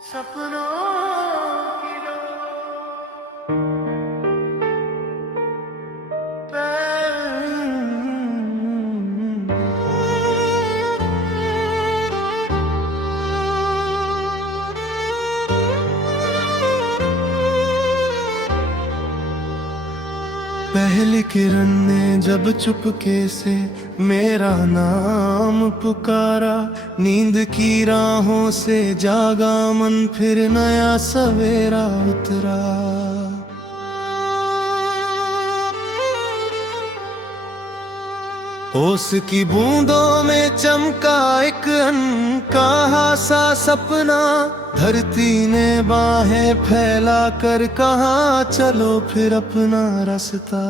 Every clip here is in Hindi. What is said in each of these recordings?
सपनों की पहली किरण ने जब चुपके से मेरा नाम पुकारा, नींद की राहों से जागा मन, फिर नया सवेरा उतरा। ओस की बूंदों में चमका एक अनकहा सा सपना, धरती ने बाहें फैला कर कहा चलो फिर अपना रास्ता।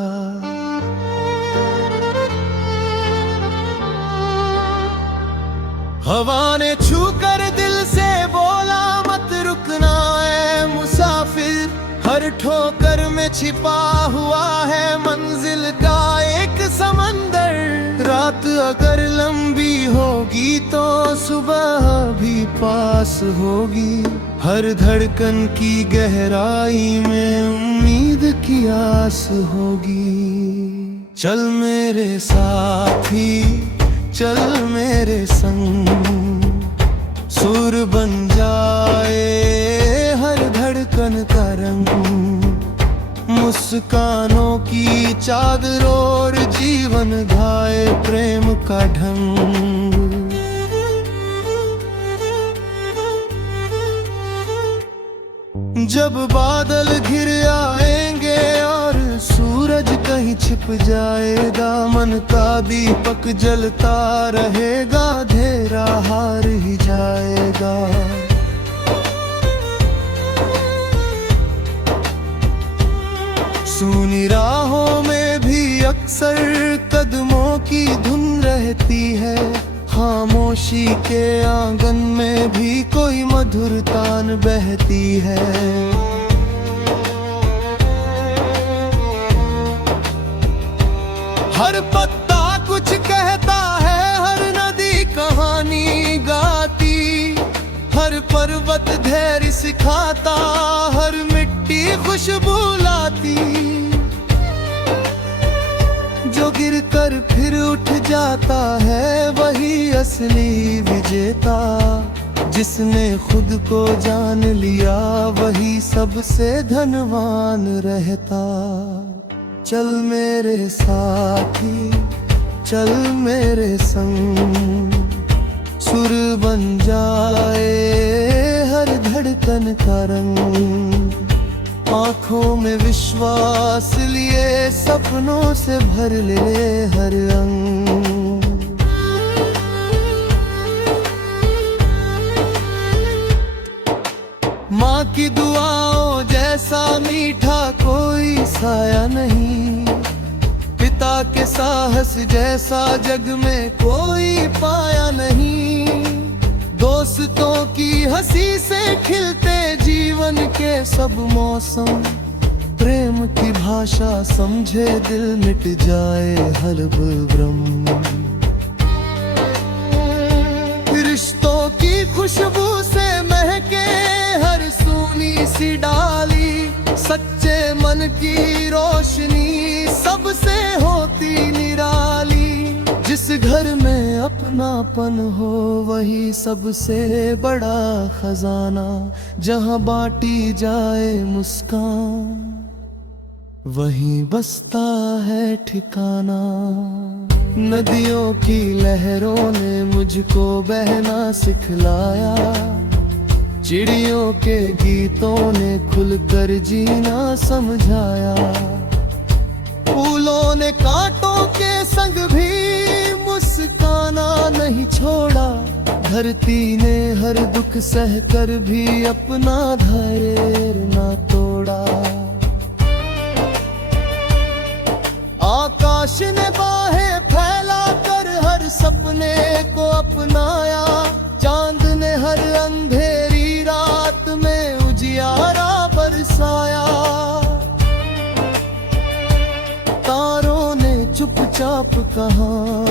हवा ने छू कर दिल से बोला मत रुकना ऐ मुसाफिर, हर ठोकर में छिपा हुआ है मंजिल का एक समंदर। रात अगर लंबी होगी तो सुबह भी पास होगी, हर धड़कन की गहराई में उम्मीद की आस होगी। चल मेरे साथी चल मेरे संग, सुर बन जाए हर धड़कन का रंग, मुस्कानों की चादर और जीवन गाए प्रेम का ढंग। जब बादल घिर आएंगे और सूरज कहीं छिप जाएगा, मन का दीपक जलता रहेगा, अंधेरा हार ही जाएगा। सूनी राहों में भी अक्सर कदमों की धुन रहती है, खामोशी के आंगन में भी कोई मधुर तान बहती है। हर पत्ता कुछ कहता है, हर नदी कहानी गाती, हर पर्वत धैर्य सिखाता, हर मिट्टी खुशबू लाती। जो गिर कर फिर उठ जाता है वही असली विजेता, जिसने खुद को जान लिया वही सबसे धनवान रहता। चल मेरे साथी चल मेरे संग, सुर बन जाए हर धड़कन का रंग, आँखों में विश्वास लिए सपनों से भर ले हर अंग। माँ की दुआओं जैसा मीठा कोई साया नहीं, पिता के साहस जैसा जग में कोई पाया नहीं, दोस्तों की हंसी से खिलते जीवन के सब मौसम, प्रेम की भाषा समझे दिल मिट जाए हर भ्रम। रिश्तों की खुशबू से महके हर सूनी सी डाली, सच्चे मन की रोशनी सबसे होती निराली। जिस घर में अपनापन हो वही सबसे बड़ा खजाना, जहाँ बांटी जाए मुस्कान वहीं बसता है ठिकाना। नदियों की लहरों ने मुझको बहना सिखलाया, चिड़ियों के गीतों ने खुलकर जीना समझाया, फूलों ने कांटों के संग भी मुस्काना नहीं छोड़ा, धरती ने हर दुख सहकर भी अपना धैर्य ना तोड़ा। आकाश ने बाहें फैला कर हर सपने को अपनाया, चांद ने हर अंधेरी रात में उजियारा बरसाया, तारों ने चुपचाप कहा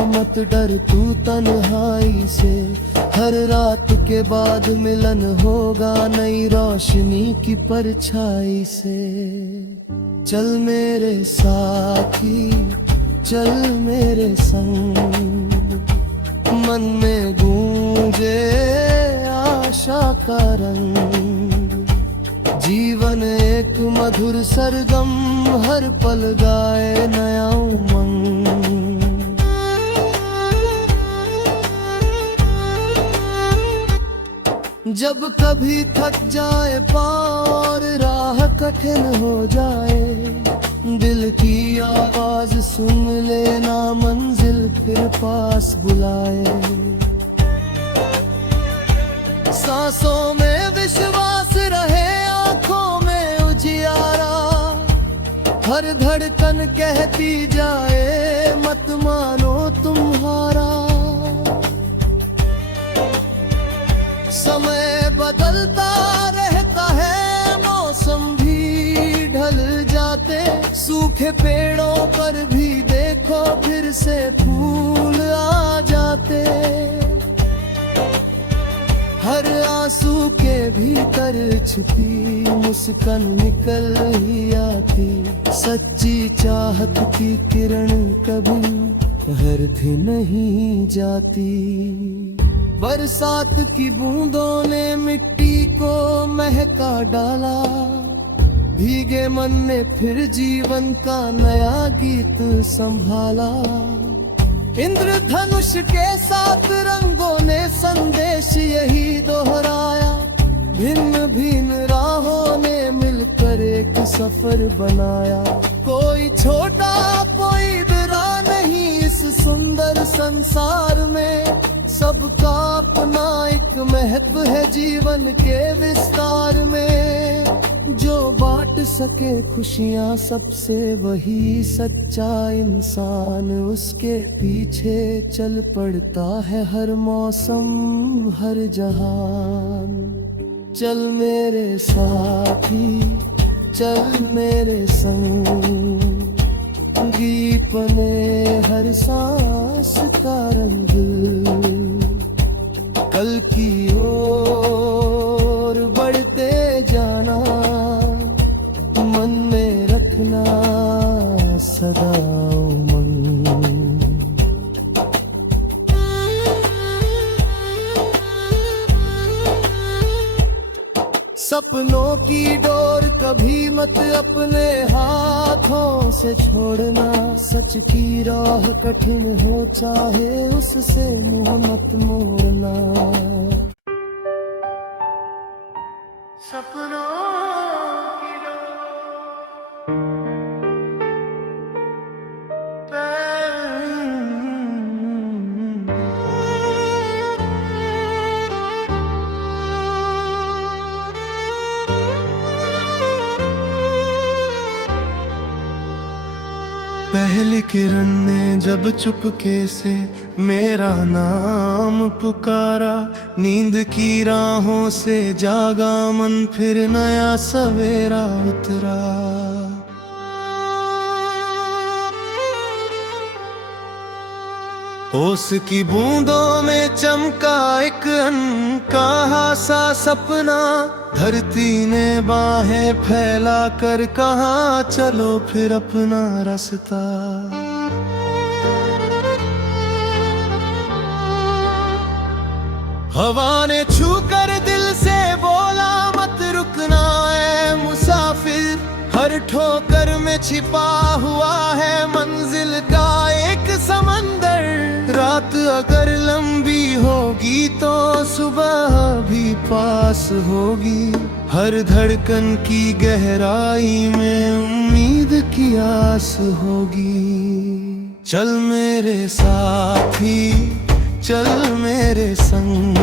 मत डर तू तन्हाई से, हर रात के बाद मिलन होगा नई रोशनी की परछाई से। चल मेरे साथी चल मेरे संग, मन में गूंजे आशा का रंग। जीवन एक मधुर सरगम, हर पल गाए नया उमंग। जब कभी थक जाए पाँव और राह कठिन हो जाए, दिल की आवाज सुन लेना मंजिल फिर पास बुलाए। सांसों में विश्वास रहे आंखों में उजियारा, हर धड़कन कहती जाए मत मानो तुम हारा। समय बदलता रहता है, मौसम भी ढल जाते, सूखे पेड़ों पर भी देखो फिर से फूल आ जाते। हर आंसू के भीतर छिपी मुस्कान निकल ही आती। सच्ची चाहत की किरण कभी हरदी नहीं जाती। बरसात की बूंदों ने मिट्टी को महका डाला, भीगे मन ने फिर जीवन का नया गीत संभाला। इंद्रधनुष के 7 रंगों ने संदेश यही दोहराया, भिन्न भिन्न राहों ने मिलकर एक सफर बनाया। कोई छोटा कोई बड़ा नहीं इस सुंदर संसार में, सबका अपना एक महत्व है जीवन के विस्तार में। जो बांट सके खुशियाँ सबसे वही सच्चा इंसान, उसके पीछे चल पड़ता है हर मौसम हर जहान। चल मेरे साथी चल मेरे संग, दीपने हर सांस का रंग। कल की ओर बढ़ते जाना, मन में रखना सदा उमंग। सपनों की डोर कभी मत अपने हाथों से छोड़ना, सच की राह कठिन हो चाहे उससे मुंह मत मोड़ना। सपनों की पहली किरण ने जब चुपके से मेरा नाम पुकारा, नींद की राहों से जागा मन फिर नया सवेरा उतरा। ओस की बूंदों में चमका एक अनकहा सा सपना, धरती ने बाहें फैला कर कहा चलो फिर अपना रास्ता। हवा ने छू कर दिल से बोला मत रुकना ऐ मुसाफिर, हर ठोकर में छिपा हुआ है मंजिल का एक समंदर। रात अगर लंबी होगी तो सुबह भी पास होगी, हर धड़कन की गहराई में उम्मीद की आस होगी। चल मेरे साथी चल मेरे संग,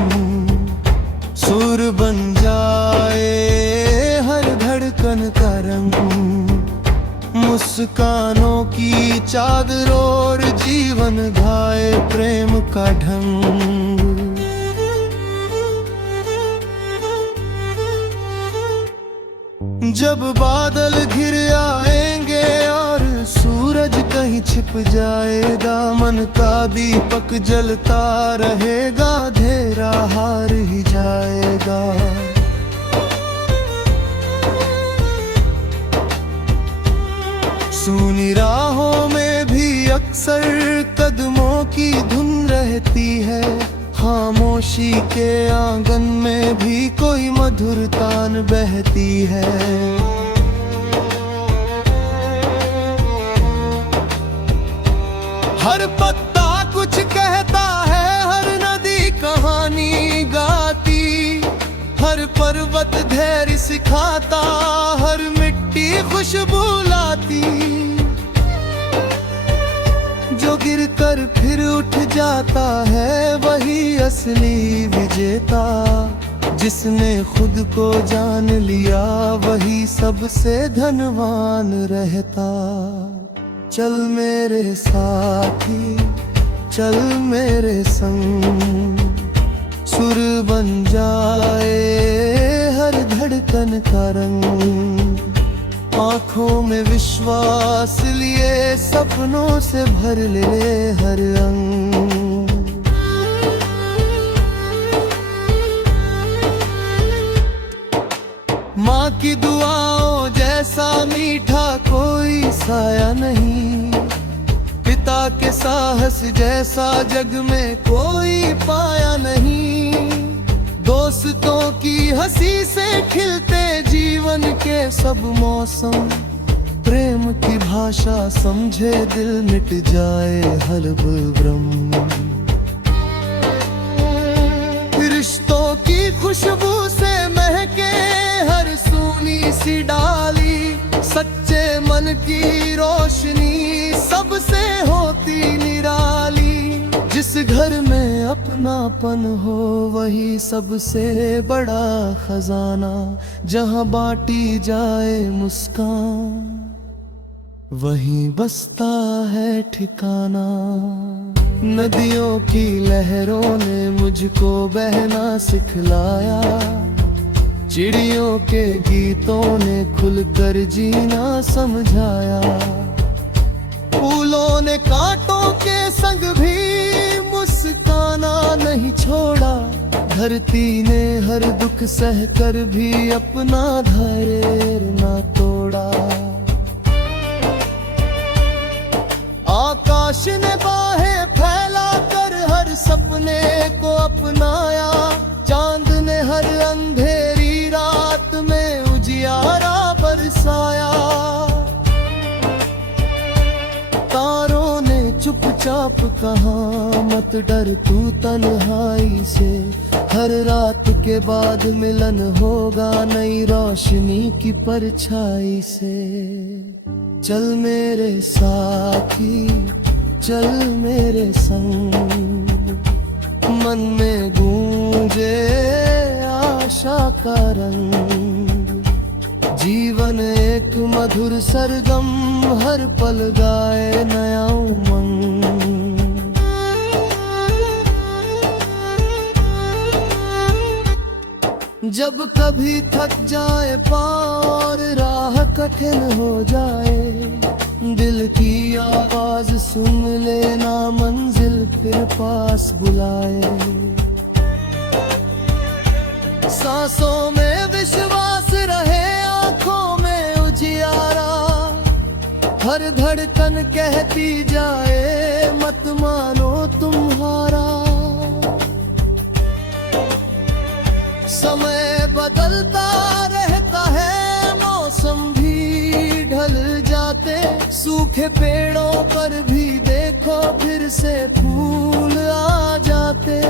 सुर बन जाए हर धड़कन का रंग। मुस्कानों की चादर और जीवन गाए प्रेम का ढंग। जब बादल घिर आएंगे और सूरज कहीं छिप जाएगा, मन का दीपक जलता रहेगा, अंधेरा हार ही जाएगा। सूनी राहों में भी अक्सर कदमों की धुन रहती है, खामोशी के आंगन में भी कोई मधुर तान बहती है। हर पत्ता कुछ कहता है, हर नदी कहानी गाती, हर पर्वत धैर्य सिखाता, हर मिट्टी खुशबू लाती। जो गिर कर फिर उठ जाता है वही असली विजेता, जिसने खुद को जान लिया वही सबसे धनवान रहता। चल मेरे साथी चल मेरे संग, सुर बन जाए हर धड़कन का रंग। आँखों में विश्वास लिए सपनों से भर ले हर अंग। माँ की दुआओं जैसा मीठा कोई साया नहीं, पिता के साहस जैसा जग में कोई पाया नहीं। दोस्तों की हंसी से खिलते जीवन के सब मौसम, प्रेम की भाषा समझे दिल मिट जाए हर भ्रम। रिश्तों की खुशबू से महके हर सूनी सी डाली, सच्चे मन की रोशनी सबसे होती निराली। जिस घर में अपनापन हो वही सबसे बड़ा खजाना, जहाँ बांटी जाए मुस्कान वहीं बसता है ठिकाना। नदियों की लहरों ने मुझको बहना सिखलाया, चिड़ियों के गीतों ने खुलकर जीना समझाया। फूलों ने कांटों के संग भी मुस्काना नहीं छोड़ा, धरती ने हर दुख सहकर भी अपना धैर्य ना तोड़ा। आकाश ने बाहें फैला कर हर सपने को अपनाया, चांद ने हर अंधेरी रात में उजियारा बरसाया। तारों ने चुपचाप कहा मत डर तू तन्हाई से, हर रात के बाद मिलन होगा नई रोशनी की परछाई से। चल मेरे साथी चल मेरे संग, मन में गूंजे आशा का रंग। जीवन एक मधुर सरगम, हर पल गाए नया उमंग। जब कभी थक जाए पाँव और राह कठिन हो जाए, दिल की आवाज सुन लेना मंजिल फिर पास बुलाए। सांसों में विश्वास रहे आँखों में उजियारा, हर धड़कन कहती जाए मत मानो तुम्हारा। समय बदलता रहता है, मौसम भी ढल जाते, सूखे पेड़ों पर भी देखो फिर से फूल आ जाते।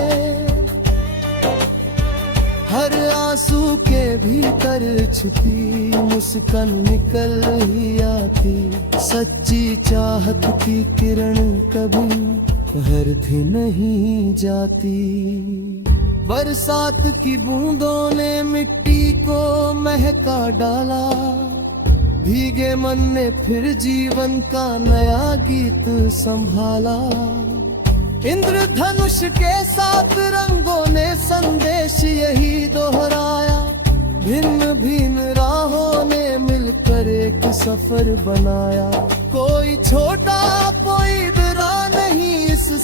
हर आंसू के भीतर छिपी मुस्कान निकल ही आती, सच्ची चाहत की किरण कभी हरदी नहीं जाती। बरसात की बूंदों ने मिट्टी को महका डाला, भीगे मन ने फिर जीवन का नया गीत संभाला। इंद्रधनुष के साथ रंगों ने संदेश यही दोहराया, भिन्न भिन्न राहों ने मिलकर एक सफर बनाया। कोई छोटा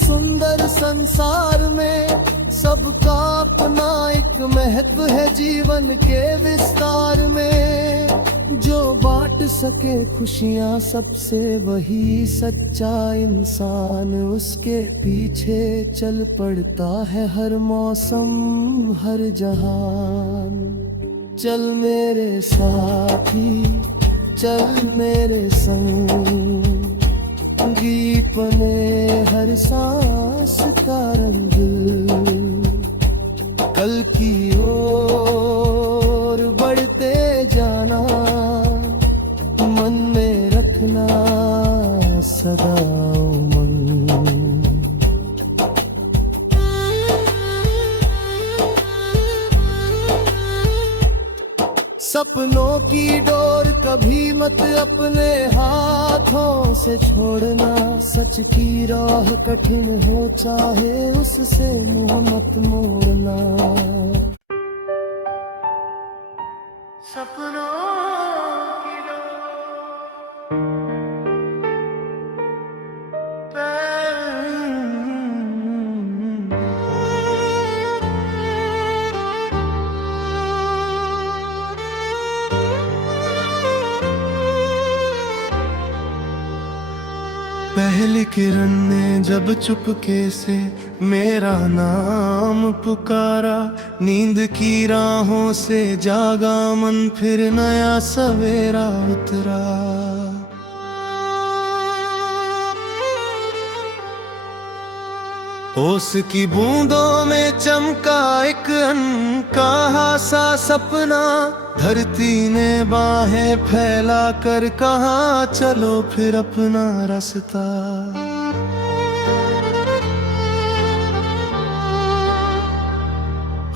सुंदर संसार में सबका अपना एक महत्व है जीवन के विस्तार में। जो बांट सके खुशियाँ सबसे वही सच्चा इंसान, उसके पीछे चल पड़ता है हर मौसम हर जहान। चल मेरे साथी चल मेरे संग, दीपने हर सांस का रंग, कल की ओर बढ़ते जाना, मन में रखना सदा उमंग। सपनों की डोर कभी मत अपने हाथों से छोड़ना, सच की राह कठिन हो चाहे उससे मुंह मत मोड़ना। सपनों की पहली किरण ने जब चुपके से मेरा नाम पुकारा, नींद की राहों से जागा मन फिर नया सवेरा उतरा। ओस की बूंदों में चमका एक अनकहा सा सपना, धरती ने बाहें फैला कर कहा चलो फिर अपना रास्ता।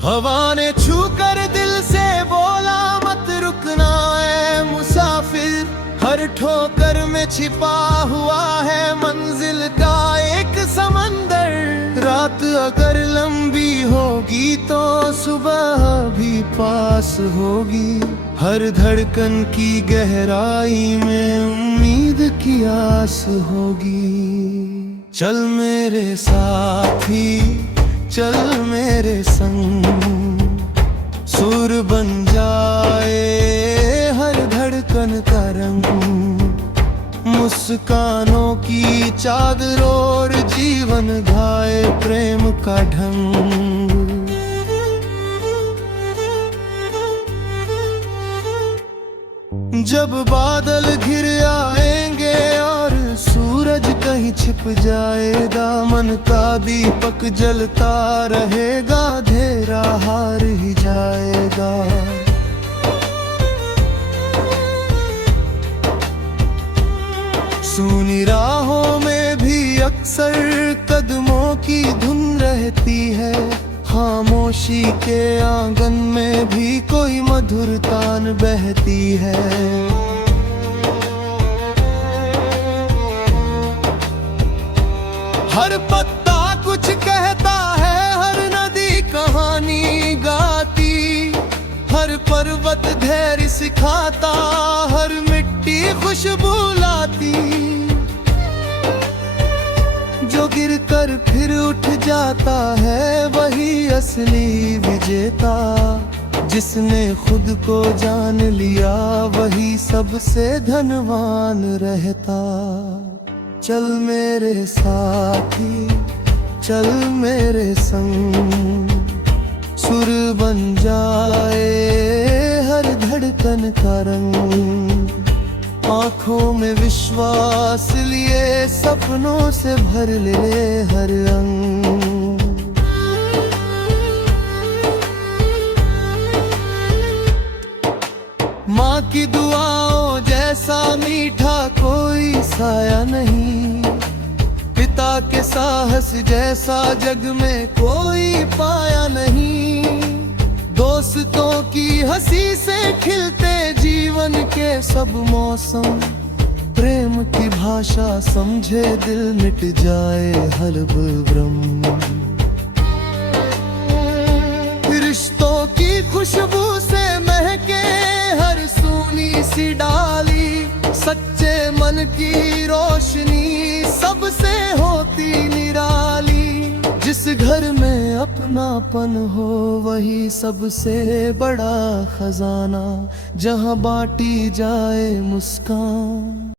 हवा ने छू कर दिल से बोला मत रुकना ऐ मुसाफिर, हर ठोकर में छिपा हुआ है मंजिल का एक समंदर। रात अगर लंबी होगी तो सुबह भी पास होगी, हर धड़कन की गहराई में उम्मीद की आस होगी। चल मेरे साथी चल मेरे संग, सुर बन जाए हर धड़कन का रंग, मुस्कानों की चादर और जीवन गाए प्रेम का ढंग। जब बादल घिर आएंगे और सूरज कहीं छिप जाएगा, मन का दीपक जलता रहेगा अंधेरा हार ही जाएगा। सुनी राहों में भी अक्सर कदमों की धुन रहती है, खामोशी के आंगन में भी कोई मधुर तान बहती है। हर पत्ता कुछ कहता है, हर नदी कहानी गाती, हर पर्वत धैर्य सिखाता, हर मिट्टी खुशबू लाती। जो गिर कर फिर उठ जाता है वही असली विजेता, जिसने खुद को जान लिया वही सबसे धनवान रहता। चल मेरे साथी चल मेरे संग, सुर बन जाए हर धड़कन का रंग, आँखों में विश्वास लिए सपनों से भर ले हर अंग। माँ की दुआओं जैसा मीठा कोई साया नहीं, पिता के साहस जैसा जग में कोई पाया नहीं, दोस्तों की हंसी से खिलते जीवन के सब मौसम, प्रेम की भाषा समझे दिल मिट जाए हलब ब्रह्म। रिश्तों की खुशबू से महके हर सूनी सी डाली, सच्चे मन की रोशनी सबसे होती निराली। जिस घर में अपनापन हो वही सबसे बड़ा खजाना, जहाँ बांटी जाए मुस्कान।